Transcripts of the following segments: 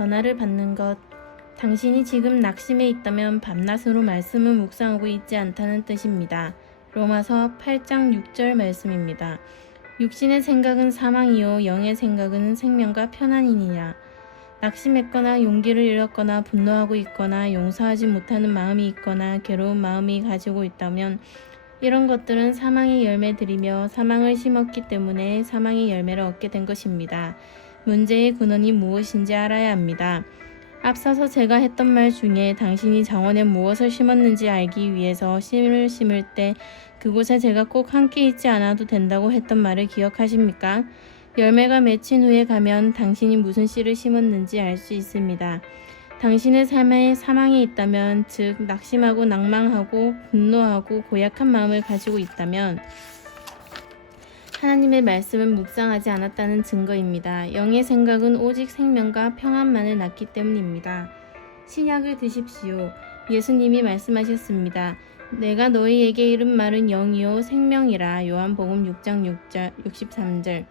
변화를 받는 것. 당신이 지금 낙심해 있다면 밤낮으로 말씀을 묵상하고 있지 않다는 뜻입니다. 로마서 8장 6절 말씀입니다. 육신의 생각은 사망이요 영의 생각은 생명과 편안이니라. 낙심했거나 용기를 잃었거나 분노하고 있거나 용서하지 못하는 마음이 있거나 괴로운 마음이 가지고 있다면 이런 것들은 사망의 열매들이며 사망을 심었기 때문에 사망의 열매를 얻게 된 것입니다. 문제의 근원이 무엇인지 알아야 합니다. 앞서서 제가 했던 말 중에 당신이 정원에 무엇을 심었는지 알기 위해서 씨를 심을 때 그곳에 제가 꼭 함께 있지 않아도 된다고 했던 말을 기억하십니까? 열매가 맺힌 후에 가면 당신이 무슨 씨를 심었는지 알 수 있습니다. 당신의 삶에 사망이 있다면, 즉 낙심하고 낭망하고 분노하고 고약한 마음을 가지고 있다면 하나님의 말씀을 묵상하지 않았다는 증거입니다. 영의 생각은 오직 생명과 평안만을 낳기 때문입니다. 신약을 드십시오. 예수님이 말씀하셨습니다. 내가 너희에게 이른 말은 영이요 생명이라. 요한복음 6장 63절.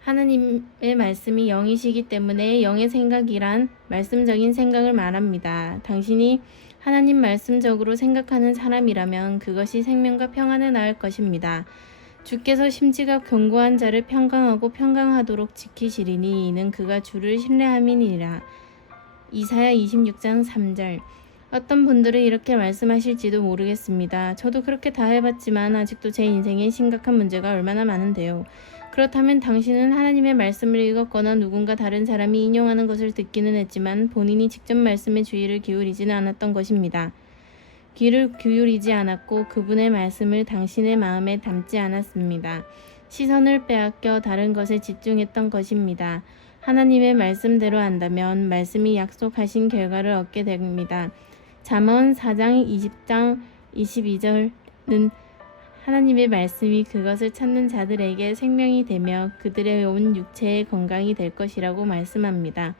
하나님의 말씀이 영이시기 때문에 영의 생각이란 말씀적인 생각을 말합니다. 당신이 하나님 말씀적으로 생각하는 사람이라면 그것이 생명과 평안을 낳을 것입니다. 주께서 심지가 견고한 자를 평강하고 평강하도록 지키시리니 이는 그가 주를 신뢰함이니라. 이사야 26장 3절. 어떤 분들은 이렇게 말씀하실지도 모르겠습니다. 저도 그렇게 다 해봤지만 아직도 제 인생에 심각한 문제가 얼마나 많은데요. 그렇다면 당신은 하나님의 말씀을 읽었거나 누군가 다른 사람이 인용하는 것을 듣기는 했지만 본인이 직접 말씀에 주의를 기울이지는 않았던 것입니다. 귀를 기울이지 않았고 그분의 말씀을 당신의 마음에 담지 않았습니다. 시선을 빼앗겨 다른 것에 집중했던 것입니다. 하나님의 말씀대로 한다면 말씀이 약속하신 결과를 얻게 됩니다. 잠언 4장 20장 22절은 하나님의 말씀이 그것을 찾는 자들에게 생명이 되며 그들의 온 육체의 건강이 될 것이라고 말씀합니다.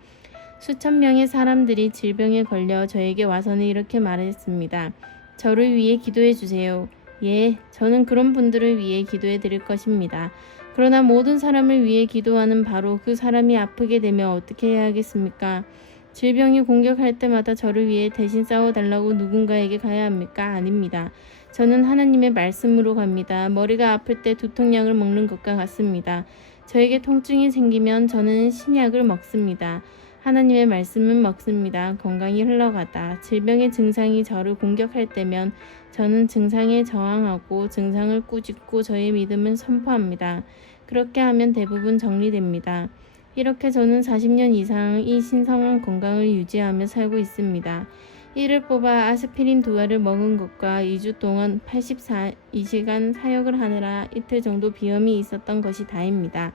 수천 명의 사람들이 질병에 걸려 저에게 와서는 이렇게 말했습니다. 저를 위해 기도해 주세요. 예, 저는 그런 분들을 위해 기도해 드릴 것입니다. 그러나 모든 사람을 위해 기도하는 바로 그 사람이 아프게 되면 어떻게 해야 하겠습니까? 질병이 공격할 때마다 저를 위해 대신 싸워달라고 누군가에게 가야 합니까? 아닙니다. 저는 하나님의 말씀으로 갑니다. 머리가 아플 때 두통약을 먹는 것과 같습니다. 저에게 통증이 생기면 저는 신약을 먹습니다. 하나님의 말씀을 먹습니다. 건강이 흘러가다. 질병의 증상이 저를 공격할 때면 저는 증상에 저항하고 증상을 꾸짖고 저의 믿음을 선포합니다. 그렇게 하면 대부분 정리됩니다. 이렇게 저는 40년 이상 이 신성한 건강을 유지하며 살고 있습니다. 이를 뽑아 아스피린 2알을 먹은 것과 2주 동안 82시간 사역을 하느라 이틀 정도 비염이 있었던 것이 다입니다.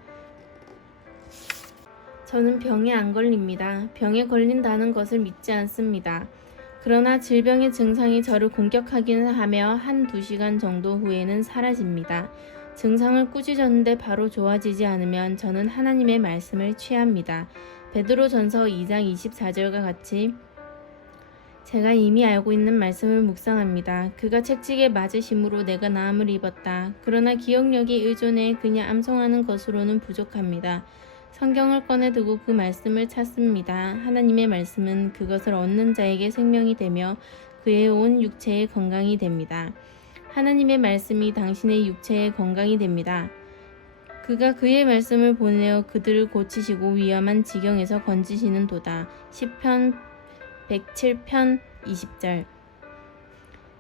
저는 병에 안 걸립니다. 병에 걸린다는 것을 믿지 않습니다. 그러나 질병의 증상이 저를 공격하기는 하며 1-2시간 정도 후에는 사라집니다. 증상을 꾸짖었는데 바로 좋아지지 않으면 저는 하나님의 말씀을 취합니다. 베드로전서 2장 24절과 같이 제가 이미 알고 있는 말씀을 묵상합니다. 그가 채찍에 맞으심으로 내가 나음을 입었다. 그러나 기억력이 의존해 그냥 암송하는 것으로는 부족합니다. 성경을 꺼내두고 그 말씀을 찾습니다. 하나님의 말씀은 그것을 얻는 자에게 생명이 되며 그의 온 육체의 건강이 됩니다. 하나님의 말씀이 당신의 육체의 건강이 됩니다. 그가 그의 말씀을 보내어 그들을 고치시고 위험한 지경에서 건지시는 도다. 시편 107편 20절.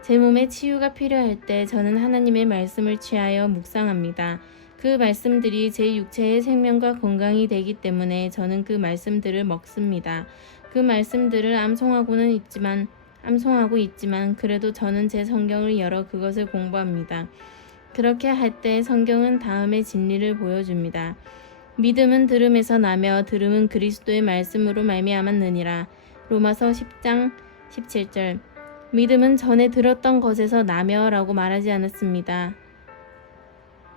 제 몸에 치유가 필요할 때 저는 하나님의 말씀을 취하여 묵상합니다. 그 말씀들이 제 육체의 생명과 건강이 되기 때문에 저는 그 말씀들을 먹습니다. 그 말씀들을 암송하고 있지만 그래도 저는 제 성경을 열어 그것을 공부합니다. 그렇게 할 때 성경은 다음의 진리를 보여줍니다. 믿음은 들음에서 나며 들음은 그리스도의 말씀으로 말미암았느니라. 로마서 10장 17절. 믿음은 전에 들었던 것에서 나며 라고 말하지 않았습니다.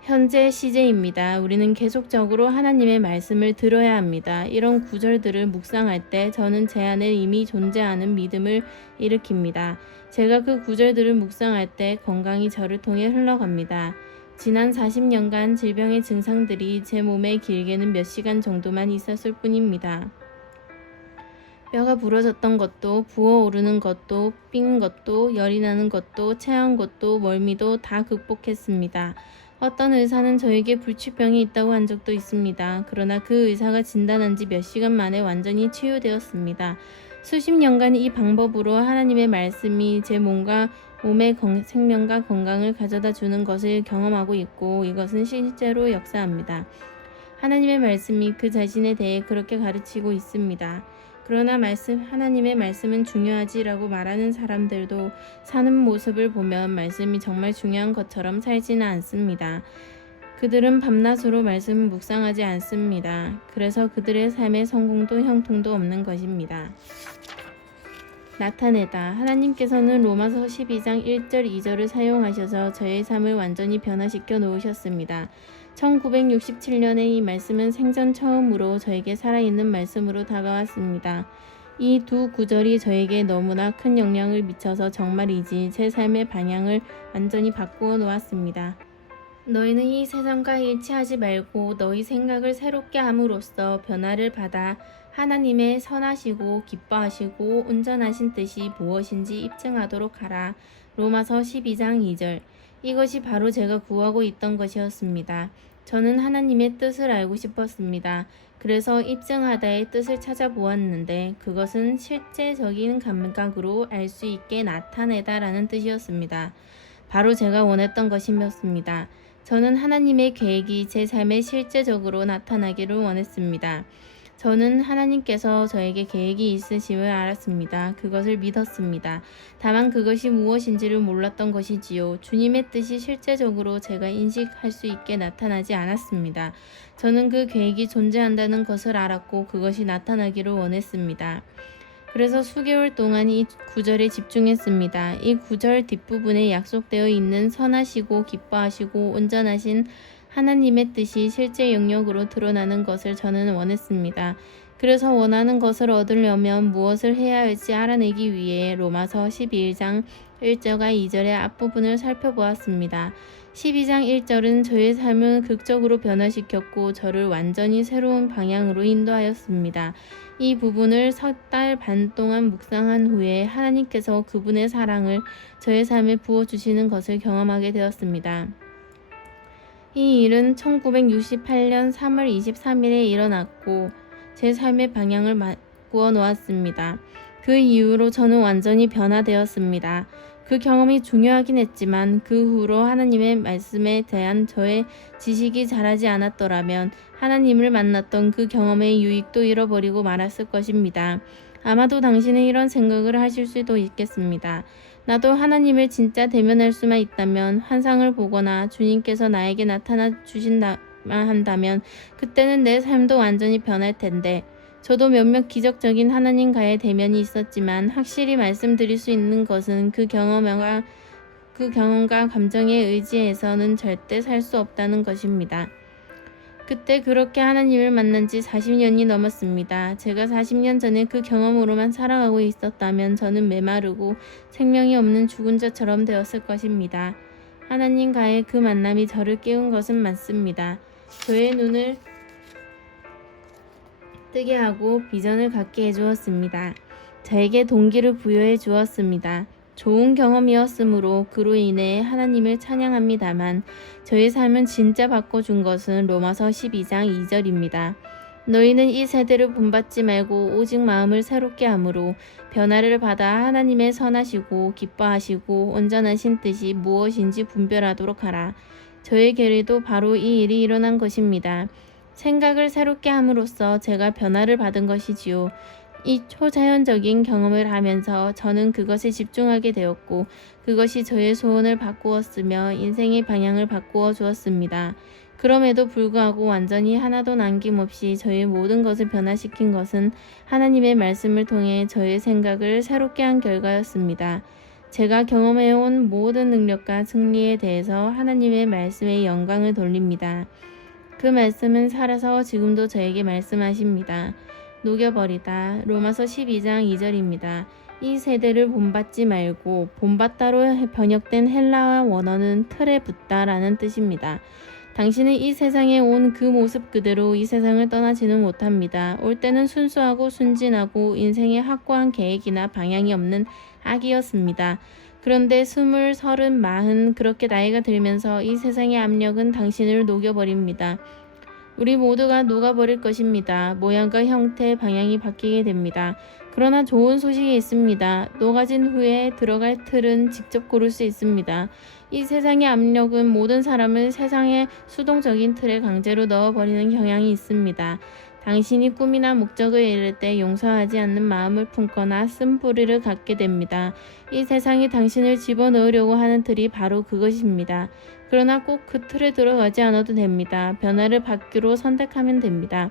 현재 시제입니다. 우리는 계속적으로 하나님의 말씀을 들어야 합니다. 이런 구절들을 묵상할 때 저는 제 안에 이미 존재하는 믿음을 일으킵니다. 제가 그 구절들을 묵상할 때 건강이 저를 통해 흘러갑니다. 지난 40년간 질병의 증상들이 제 몸에 길게는 몇 시간 정도만 있었을 뿐입니다. 뼈가 부러졌던 것도, 부어오르는 것도, 삔 것도, 열이 나는 것도, 체한 것도, 멀미도 다 극복했습니다. 어떤 의사는 저에게 불치병이 있다고 한 적도 있습니다. 그러나 그 의사가 진단한 지 몇 시간 만에 완전히 치유되었습니다. 수십 년간 이 방법으로 하나님의 말씀이 제 몸의 생명과 건강을 가져다 주는 것을 경험하고 있고, 이것은 실제로 역사합니다. 하나님의 말씀이 그 자신에 대해 그렇게 가르치고 있습니다. 그러나 하나님의 말씀은 중요하지라고 말하는 사람들도 사는 모습을 보면 말씀이 정말 중요한 것처럼 살지는 않습니다. 그들은 밤낮으로 말씀을 묵상하지 않습니다. 그래서 그들의 삶의 성공도 형통도 없는 것입니다. 나타내다. 하나님께서는 로마서 12장 1절 2절을 사용하셔서 저의 삶을 완전히 변화시켜 놓으셨습니다. 1967년에 이 말씀은 생전 처음으로 저에게 살아있는 말씀으로 다가왔습니다. 이 두 구절이 저에게 너무나 큰 영향을 미쳐서 정말이지 제 삶의 방향을 완전히 바꾸어 놓았습니다. 너희는 이 세상과 일치하지 말고 너희 생각을 새롭게 함으로써 변화를 받아 하나님의 선하시고 기뻐하시고 온전하신 뜻이 무엇인지 입증하도록 하라. 로마서 12장 2절. 이것이 바로 제가 구하고 있던 것이었습니다. 저는 하나님의 뜻을 알고 싶었습니다. 그래서 입증하다의 뜻을 찾아보았는데 그것은 실제적인 감각으로 알 수 있게 나타내다라는 뜻이었습니다. 바로 제가 원했던 것이었습니다. 저는 하나님의 계획이 제 삶에 실제적으로 나타나기를 원했습니다. 저는 하나님께서 저에게 계획이 있으심을 알았습니다. 그것을 믿었습니다. 다만 그것이 무엇인지를 몰랐던 것이지요. 주님의 뜻이 실제적으로 제가 인식할 수 있게 나타나지 않았습니다. 저는 그 계획이 존재한다는 것을 알았고 그것이 나타나기를 원했습니다. 그래서 수개월 동안 이 구절에 집중했습니다. 이 구절 뒷부분에 약속되어 있는 선하시고 기뻐하시고 온전하신 하나님의 뜻이 실제 영역으로 드러나는 것을 저는 원했습니다. 그래서 원하는 것을 얻으려면 무엇을 해야 할지 알아내기 위해 로마서 12장 1절과 2절의 앞부분을 살펴보았습니다. 12장 1절은 저의 삶을 극적으로 변화시켰고 저를 완전히 새로운 방향으로 인도하였습니다. 이 부분을 석 달 반 동안 묵상한 후에 하나님께서 그분의 사랑을 저의 삶에 부어주시는 것을 경험하게 되었습니다. 이 일은 1968년 3월 23일에 일어났고 제 삶의 방향을 바꾸어 놓았습니다. 그 이후로 저는 완전히 변화되었습니다. 그 경험이 중요하긴 했지만 그 후로 하나님의 말씀에 대한 저의 지식이 자라지 않았더라면 하나님을 만났던 그 경험의 유익도 잃어버리고 말았을 것입니다. 아마도 당신은 이런 생각을 하실 수도 있겠습니다. 나도 하나님을 진짜 대면할 수만 있다면, 환상을 보거나 주님께서 나에게 나타나 주신다만 한다면 그때는 내 삶도 완전히 변할 텐데, 저도 몇몇 기적적인 하나님과의 대면이 있었지만 확실히 말씀드릴 수 있는 것은 그 경험과 감정에 의지해서는 절대 살 수 없다는 것입니다. 그때 그렇게 하나님을 만난 지 40년이 넘었습니다. 제가 40년 전에 그 경험으로만 살아가고 있었다면 저는 메마르고 생명이 없는 죽은 자처럼 되었을 것입니다. 하나님과의 그 만남이 저를 깨운 것은 맞습니다. 저의 눈을 뜨게 하고 비전을 갖게 해주었습니다. 저에게 동기를 부여해 주었습니다. 좋은 경험이었으므로 그로 인해 하나님을 찬양합니다만 저의 삶은 진짜 바꿔준 것은 로마서 12장 2절입니다. 너희는 이 세대를 본받지 말고 오직 마음을 새롭게 함으로 변화를 받아 하나님의 선하시고 기뻐하시고 온전하신 뜻이 무엇인지 분별하도록 하라. 저에게도 바로 이 일이 일어난 것입니다. 생각을 새롭게 함으로써 제가 변화를 받은 것이지요. 이 초자연적인 경험을 하면서 저는 그것에 집중하게 되었고 그것이 저의 소원을 바꾸었으며 인생의 방향을 바꾸어 주었습니다. 그럼에도 불구하고 완전히 하나도 남김없이 저의 모든 것을 변화시킨 것은 하나님의 말씀을 통해 저의 생각을 새롭게 한 결과였습니다. 제가 경험해온 모든 능력과 승리에 대해서 하나님의 말씀에 영광을 돌립니다. 그 말씀은 살아서 지금도 저에게 말씀하십니다. 녹여버리다. 로마서 12장 2절입니다. 이 세대를 본받지 말고 본받다로 번역된 헬라어 원어는 틀에 붙다라는 뜻입니다. 당신은 이 세상에 온 그 모습 그대로 이 세상을 떠나지는 못합니다. 올 때는 순수하고 순진하고 인생에 확고한 계획이나 방향이 없는 아기였습니다. 그런데 20, 30, 40 그렇게 나이가 들면서 이 세상의 압력은 당신을 녹여버립니다. 우리 모두가 녹아버릴 것입니다. 모양과 형태, 방향이 바뀌게 됩니다. 그러나 좋은 소식이 있습니다. 녹아진 후에 들어갈 틀은 직접 고를 수 있습니다. 이 세상의 압력은 모든 사람을 세상의 수동적인 틀에 강제로 넣어버리는 경향이 있습니다. 당신이 꿈이나 목적을 이룰 때 용서하지 않는 마음을 품거나 쓴뿌리를 갖게 됩니다. 이 세상이 당신을 집어넣으려고 하는 틀이 바로 그것입니다. 그러나 꼭 그 틀에 들어가지 않아도 됩니다. 변화를 받기로 선택하면 됩니다.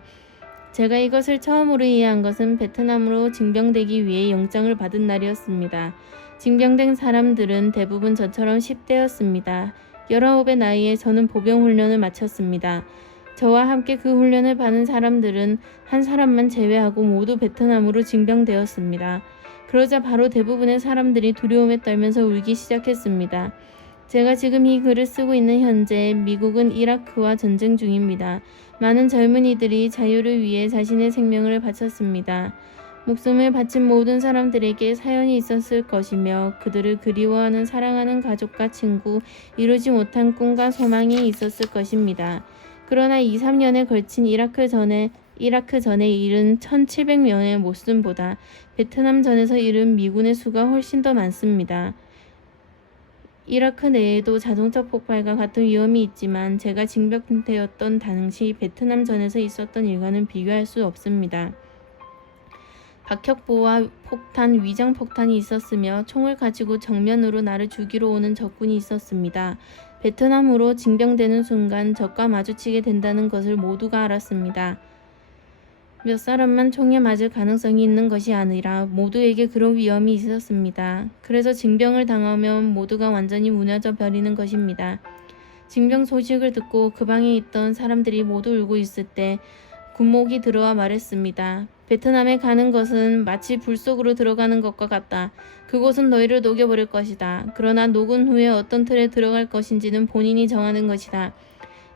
제가 이것을 처음으로 이해한 것은 베트남으로 징병되기 위해 영장을 받은 날이었습니다. 징병된 사람들은 대부분 저처럼 10대였습니다. 19의 나이에 저는 보병 훈련을 마쳤습니다. 저와 함께 그 훈련을 받은 사람들은 한 사람만 제외하고 모두 베트남으로 징병되었습니다. 그러자 바로 대부분의 사람들이 두려움에 떨면서 울기 시작했습니다. 제가 지금 이 글을 쓰고 있는 현재 미국은 이라크와 전쟁 중입니다. 많은 젊은이들이 자유를 위해 자신의 생명을 바쳤습니다. 목숨을 바친 모든 사람들에게 사연이 있었을 것이며 그들을 그리워하는 사랑하는 가족과 친구, 이루지 못한 꿈과 소망이 있었을 것입니다. 그러나 2, 3년에 걸친 이라크 전에 잃은 1700명의 목숨보다 베트남 전에서 잃은 미군의 수가 훨씬 더 많습니다. 이라크 내에도 자동차 폭발과 같은 위험이 있지만 제가 징병되었던 당시 베트남 전에서 있었던 일과는 비교할 수 없습니다. 박격포와 폭탄, 위장폭탄이 있었으며 총을 가지고 정면으로 나를 죽이러 오는 적군이 있었습니다. 베트남으로 징병되는 순간 적과 마주치게 된다는 것을 모두가 알았습니다. 몇 사람만 총에 맞을 가능성이 있는 것이 아니라 모두에게 그런 위험이 있었습니다. 그래서 징병을 당하면 모두가 완전히 무너져 버리는 것입니다. 징병 소식을 듣고 그 방에 있던 사람들이 모두 울고 있을 때 군목이 들어와 말했습니다. 베트남에 가는 것은 마치 불 속으로 들어가는 것과 같다. 그곳은 너희를 녹여버릴 것이다. 그러나 녹은 후에 어떤 틀에 들어갈 것인지는 본인이 정하는 것이다.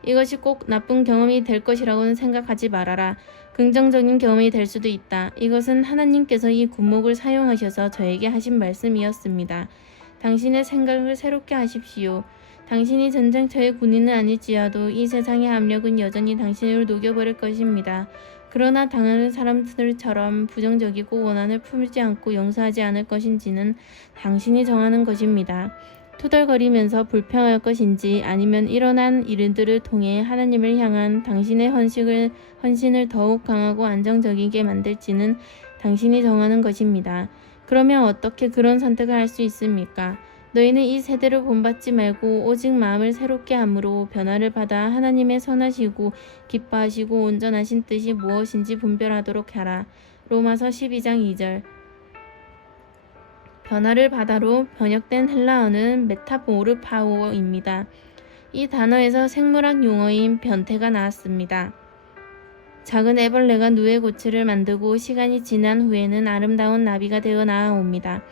이것이 꼭 나쁜 경험이 될 것이라고는 생각하지 말아라. 긍정적인 경험이 될 수도 있다. 이것은 하나님께서 이 군목을 사용하셔서 저에게 하신 말씀이었습니다. 당신의 생각을 새롭게 하십시오. 당신이 전쟁터의 군인은 아닐지라도 이 세상의 압력은 여전히 당신을 녹여버릴 것입니다. 그러나 다른 사람들처럼 부정적이고 원한을 품지 않고 용서하지 않을 것인지는 당신이 정하는 것입니다. 투덜거리면서 불평할 것인지 아니면 일어난 일들을 통해 하나님을 향한 당신의 헌신을 더욱 강하고 안정적이게 만들지는 당신이 정하는 것입니다. 그러면 어떻게 그런 선택을 할 수 있습니까? 너희는 이 세대를 본받지 말고 오직 마음을 새롭게 함으로 변화를 받아 하나님의 선하시고 기뻐하시고 온전하신 뜻이 무엇인지 분별하도록 하라. 로마서 12장 2절. 변화를 바다로 번역된 헬라어는 메타모르파오입니다. 이 단어에서 생물학 용어인 변태가 나왔습니다. 작은 애벌레가 누에고츠를 만들고 시간이 지난 후에는 아름다운 나비가 되어 나아옵니다.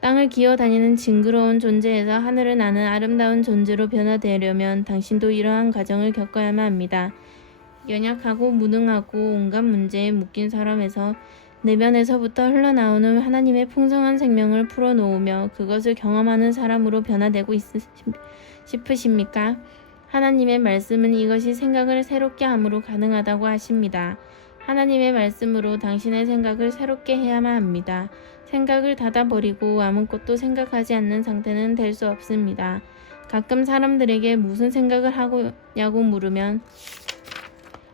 땅을 기어다니는 징그러운 존재에서 하늘을 나는 아름다운 존재로 변화되려면 당신도 이러한 과정을 겪어야만 합니다. 연약하고 무능하고 온갖 문제에 묶인 사람에서 내면에서부터 흘러나오는 하나님의 풍성한 생명을 풀어놓으며 그것을 경험하는 사람으로 변화되고 싶으십니까? 하나님의 말씀은 이것이 생각을 새롭게 함으로 가능하다고 하십니다. 하나님의 말씀으로 당신의 생각을 새롭게 해야만 합니다. 생각을 닫아버리고 아무것도 생각하지 않는 상태는 될 수 없습니다. 가끔 사람들에게 무슨 생각을 하고냐고 물으면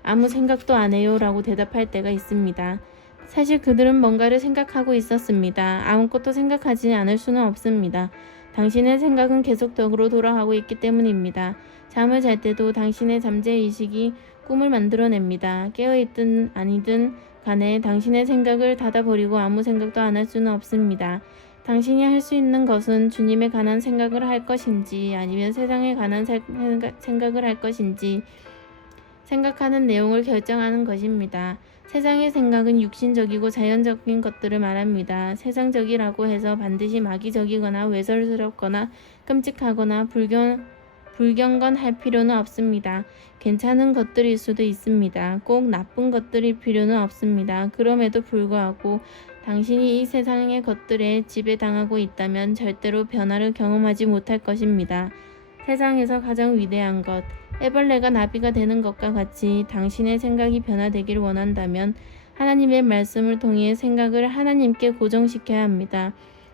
아무 생각도 안 해요 라고 대답할 때가 있습니다. 사실 그들은 뭔가를 생각하고 있었습니다. 아무것도 생각하지 않을 수는 없습니다. 당신의 생각은 계속적으로 돌아가고 있기 때문입니다. 잠을 잘 때도 당신의 잠재의식이 꿈을 만들어냅니다. 깨어있든 아니든 간에 당신의 생각을 닫아버리고 아무 생각도 안 할 수는 없습니다. 당신이 할 수 있는 것은 주님에 관한 생각을 할 것인지 아니면 세상에 관한 생각을 할 것인지 생각하는 내용을 결정하는 것입니다. 세상의 생각은 육신적이고 자연적인 것들을 말합니다. 세상적이라고 해서 반드시 마귀적이거나 외설스럽거나 끔찍하거나 불경건 할 필요는 없습니다. 괜찮은 것들일 수도 있습니다. 꼭 나쁜 것들일 필요는 없습니다. 그럼에도 불구하고 당신이 이 세상의 것들에 지배당하고 있다면 절대로 변화를 경험하지 못할 것입니다. 세상에서 가장 위대한 것, 애벌레가 나비가 되는 것과 같이 당신의 생각이 변화되길 원한다면 하나님의 말씀을 통해 생각을 하나님께 고정시켜야 합니다.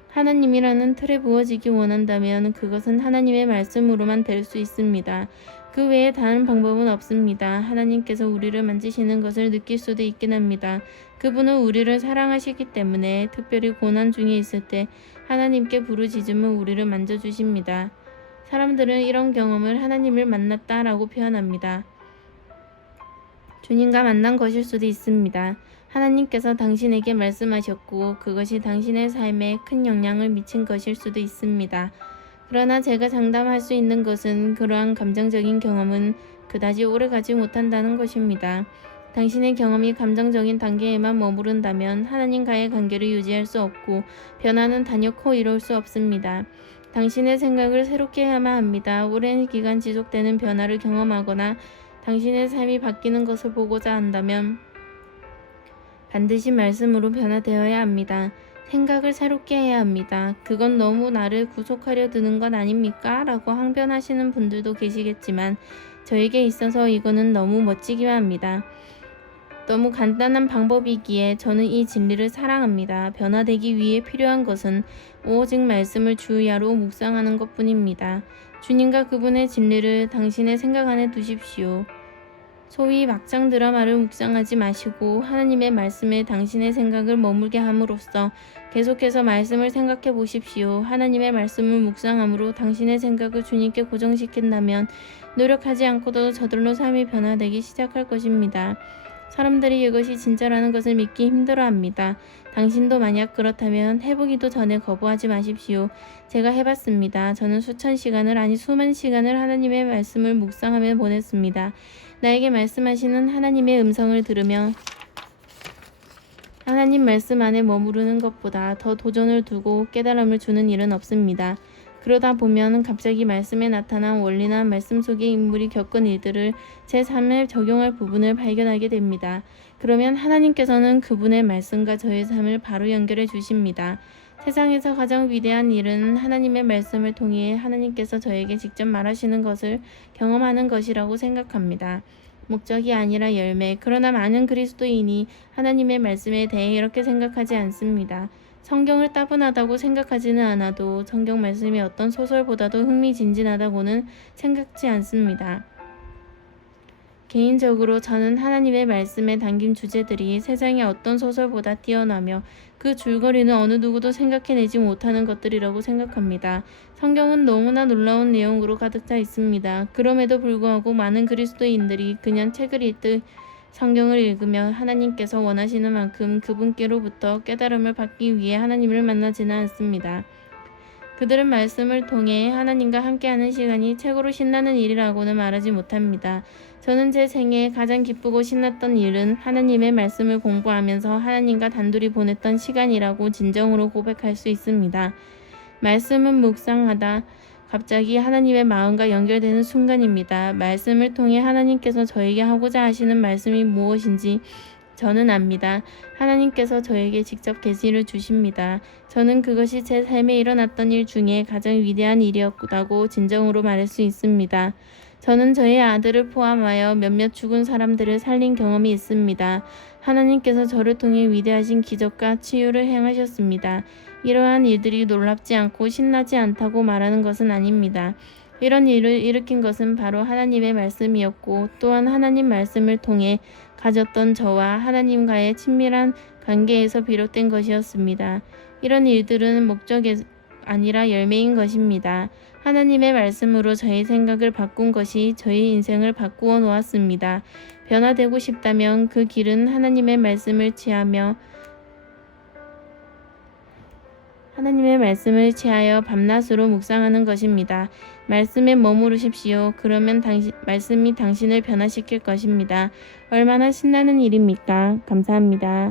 하나님이라는 틀에 부어지기 원한다면 그것은 하나님의 말씀으로만 될 수 있습니다. 그 외에 다른 방법은 없습니다. 하나님께서 우리를 만지시는 것을 느낄 수도 있긴 합니다. 그분은 우리를 사랑하시기 때문에 특별히 고난 중에 있을 때 하나님께 부르짖으면 우리를 만져주십니다. 사람들은 이런 경험을 하나님을 만났다라고 표현합니다. 주님과 만난 것일 수도 있습니다. 하나님께서 당신에게 말씀하셨고 그것이 당신의 삶에 큰 영향을 미친 것일 수도 있습니다. 그러나 제가 장담할 수 있는 것은 그러한 감정적인 경험은 그다지 오래가지 못한다는 것입니다. 당신의 경험이 감정적인 단계에만 머무른다면 하나님과의 관계를 유지할 수 없고 변화는 단연코 이룰 수 없습니다. 당신의 생각을 새롭게 해야만 합니다. 오랜 기간 지속되는 변화를 경험하거나 당신의 삶이 바뀌는 것을 보고자 한다면 반드시 말씀으로 변화되어야 합니다. 생각을 새롭게 해야 합니다. 그건 너무 나를 구속하려 드는 것 아닙니까? 라고 항변하시는 분들도 계시겠지만 저에게 있어서 이거는 너무 멋지기만 합니다. 너무 간단한 방법이기에 저는 이 진리를 사랑합니다. 변화되기 위해 필요한 것은 오직 말씀을 주야로 묵상하는 것뿐입니다. 주님과 그분의 진리를 당신의 생각 안에 두십시오. 소위 막장 드라마를 묵상하지 마시고 하나님의 말씀에 당신의 생각을 머물게 함으로써 계속해서 말씀을 생각해 보십시오. 하나님의 말씀을 묵상함으로 당신의 생각을 주님께 고정시킨다면 노력하지 않고도 저절로 삶이 변화되기 시작할 것입니다. 사람들이 이것이 진짜라는 것을 믿기 힘들어합니다. 당신도 만약 그렇다면 해보기도 전에 거부하지 마십시오. 제가 해봤습니다. 저는 수천 시간을 아니 수만 시간을 하나님의 말씀을 묵상하며 보냈습니다. 나에게 말씀하시는 하나님의 음성을 들으며 하나님 말씀 안에 머무르는 것보다 더 도전을 두고 깨달음을 주는 일은 없습니다. 그러다 보면 갑자기 말씀에 나타난 원리나 말씀 속의 인물이 겪은 일들을 제 삶에 적용할 부분을 발견하게 됩니다. 그러면 하나님께서는 그분의 말씀과 저의 삶을 바로 연결해 주십니다. 세상에서 가장 위대한 일은 하나님의 말씀을 통해 하나님께서 저에게 직접 말하시는 것을 경험하는 것이라고 생각합니다. 목적이 아니라 열매. 그러나 많은 그리스도인이 하나님의 말씀에 대해 이렇게 생각하지 않습니다. 성경을 따분하다고 생각하지는 않아도 성경 말씀이 어떤 소설보다도 흥미진진하다고는 생각지 않습니다. 개인적으로 저는 하나님의 말씀에 담긴 주제들이 세상의 어떤 소설보다 뛰어나며 그 줄거리는 어느 누구도 생각해내지 못하는 것들이라고 생각합니다. 성경은 너무나 놀라운 내용으로 가득 차 있습니다. 그럼에도 불구하고 많은 그리스도인들이 그냥 책을 읽듯 성경을 읽으며 하나님께서 원하시는 만큼 그분께로부터 깨달음을 받기 위해 하나님을 만나지는 않습니다. 그들은 말씀을 통해 하나님과 함께하는 시간이 최고로 신나는 일이라고는 말하지 못합니다. 저는 제 생애 가장 기쁘고 신났던 일은 하나님의 말씀을 공부하면서 하나님과 단둘이 보냈던 시간이라고 진정으로 고백할 수 있습니다. 말씀은 묵상하다 갑자기 하나님의 마음과 연결되는 순간입니다. 말씀을 통해 하나님께서 저에게 하고자 하시는 말씀이 무엇인지 저는 압니다. 하나님께서 저에게 직접 계시를 주십니다. 저는 그것이 제 삶에 일어났던 일 중에 가장 위대한 일이었다고 진정으로 말할 수 있습니다. 저는 저의 아들을 포함하여 몇몇 죽은 사람들을 살린 경험이 있습니다. 하나님께서 저를 통해 위대하신 기적과 치유를 행하셨습니다. 이러한 일들이 놀랍지 않고 신나지 않다고 말하는 것은 아닙니다. 이런 일을 일으킨 것은 바로 하나님의 말씀이었고 또한 하나님 말씀을 통해 가졌던 저와 하나님과의 친밀한 관계에서 비롯된 것이었습니다. 이런 일들은 목적이 아니라 열매인 것입니다. 하나님의 말씀으로 저의 생각을 바꾼 것이 저의 인생을 바꾸어 놓았습니다. 변화되고 싶다면 그 길은 하나님의 말씀을 취하여 밤낮으로 묵상하는 것입니다. 말씀에 머무르십시오. 그러면 말씀이 당신을 변화시킬 것입니다. 얼마나 신나는 일입니까? 감사합니다.